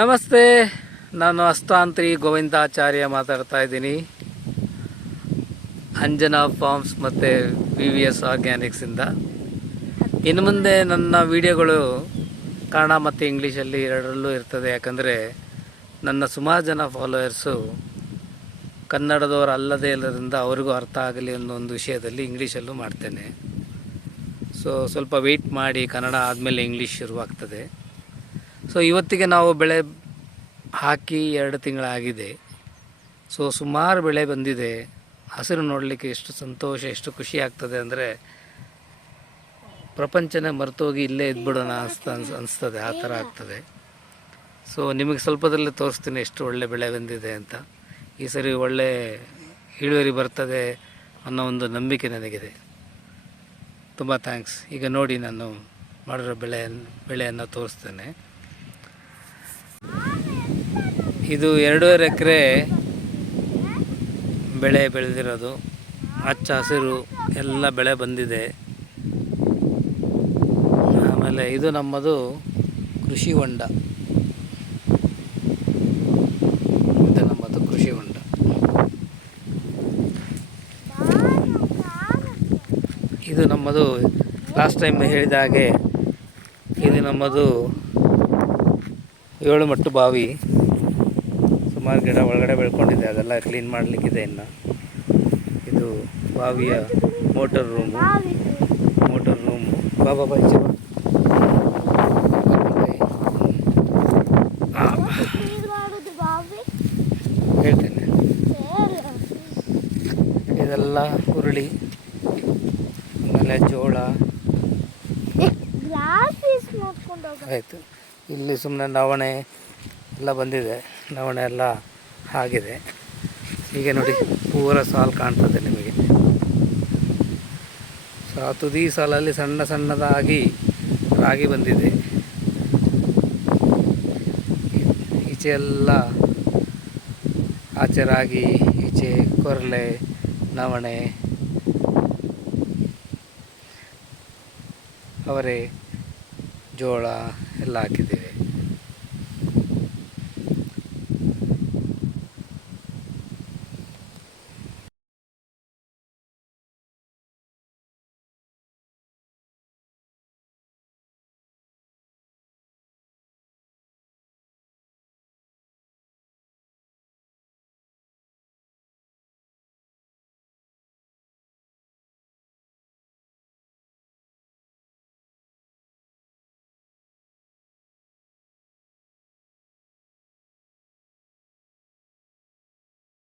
ನಮಸ್ತೆ, ನಾನು ಅಷ್ಟಾಂತ್ರಿ ಗೋವಿಂದಾಚಾರ್ಯ ಮಾತಾಡ್ತಾ ಇದ್ದೀನಿ. ಅಂಜನಾ ಫಾರ್ಮ್ಸ್ ಮತ್ತು VVS ಆರ್ಗ್ಯಾನಿಕ್ಸಿಂದ. ಇನ್ನು ಮುಂದೆ ನನ್ನ ವಿಡಿಯೋಗಳು ಕನ್ನಡ ಮತ್ತು ಇಂಗ್ಲೀಷಲ್ಲಿ ಎರಡರಲ್ಲೂ ಇರ್ತದೆ. ಯಾಕಂದರೆ ನನ್ನ ಸುಮಾರು ಜನ ಫಾಲೋಯರ್ಸು ಕನ್ನಡದವರು ಅಲ್ಲದೇ ಇರೋದ್ರಿಂದ ಅವ್ರಿಗೂ ಅರ್ಥ ಆಗಲಿ ಅನ್ನೋ ಒಂದು ವಿಷಯದಲ್ಲಿ ಇಂಗ್ಲೀಷಲ್ಲೂ ಮಾಡ್ತೇನೆ. ಸ್ವಲ್ಪ ವೆಯ್ಟ್ ಮಾಡಿ, ಕನ್ನಡ ಆದಮೇಲೆ ಇಂಗ್ಲೀಷ್ ಶುರುವಾಗ್ತದೆ. ಇವತ್ತಿಗೆ ನಾವು ಬೆಳೆ ಹಾಕಿ 2 ತಿಂಗಳಾಗಿದೆ. ಸುಮಾರು ಬೆಳೆ ಬಂದಿದೆ. ಹಸಿರು ನೋಡಲಿಕ್ಕೆ ಎಷ್ಟು ಸಂತೋಷ, ಎಷ್ಟು ಖುಷಿ ಆಗ್ತದೆ ಅಂದರೆ ಪ್ರಪಂಚನೇ ಮರೆತೋಗಿ ಇಲ್ಲೇ ಇದ್ಬಿಡೋಣ ಅನಿಸ್ತದೆ, ಆ ಥರ ಆಗ್ತದೆ. ನಿಮಗೆ ಸ್ವಲ್ಪದಲ್ಲೇ ತೋರಿಸ್ತೀನಿ ಎಷ್ಟು ಒಳ್ಳೆ ಬೆಳೆ ಬಂದಿದೆ ಅಂತ. ಈ ಸರಿ ಒಳ್ಳೆ ಇಳುವರಿ ಬರ್ತದೆ ಅನ್ನೋ ಒಂದು ನಂಬಿಕೆ ನನಗಿದೆ. ತುಂಬ ಥ್ಯಾಂಕ್ಸ್. ಈಗ ನೋಡಿ, ನಾನು ಮಾಡಿರೋ ಬೆಳೆಯನ್ನು ತೋರಿಸ್ತೇನೆ. ಇದು 2.5 ಎಕರೆ ಬೆಳೆ ಬೆಳೆದಿರೋದು. ಹಚ್ಚ ಹಸಿರು ಎಲ್ಲ ಬೆಳೆ ಬಂದಿದೆ. ಆಮೇಲೆ ಇದು ನಮ್ಮದು ಕೃಷಿ ಹೊಂಡ. ಇದು ನಮ್ಮದು ಲಾಸ್ಟ್ ಟೈಮ್ ಹೇಳಿದ ಹಾಗೆ ಇದು ನಮ್ಮದು 7 ಮಟ್ಟು ಬಾವಿ. ಸುಮಾರು ಗಿಡ ಒಳಗಡೆ ಬೆಳ್ಕೊಂಡಿದೆ, ಅದೆಲ್ಲ ಕ್ಲೀನ್ ಮಾಡಲಿಕ್ಕಿದೆ ಇನ್ನು. ಇದು ಬಾವಿಯ ಮೋಟರ್ ರೂಮು. ಬಾಬಾ ಈಚೆ ಬಾ. ಹೇಳ್ತೇನೆ. ಇದೆಲ್ಲ ಹುರುಳಿ, ಆಮೇಲೆ ಜೋಳ. ಆಯಿತು. ಇಲ್ಲಿ ಸುಮ್ಮನೆ ನವಣೆ ಎಲ್ಲ ಬಂದಿದೆ. ನವಣೆ ಎಲ್ಲ ಆಗಿದೆ. ಹೀಗೆ ನೋಡಿ, ಪೂರ ಸಾಲು ಕಾಣ್ತದೆ ನಿಮಗೆ. ತುದಿ ಸಾಲಲ್ಲಿ ಸಣ್ಣ ಸಣ್ಣದಾಗಿ ರಾಗಿ ಬಂದಿದೆ. ಈಚೆ ಎಲ್ಲ ಆಚೆ ರಾಗಿ, ಈಚೆ ಕೊರಲೆ, ನವಣೆ, ಅವರೆ, ಜೋಳ ಎಲ್ಲ ಹಾಕಿದೆ.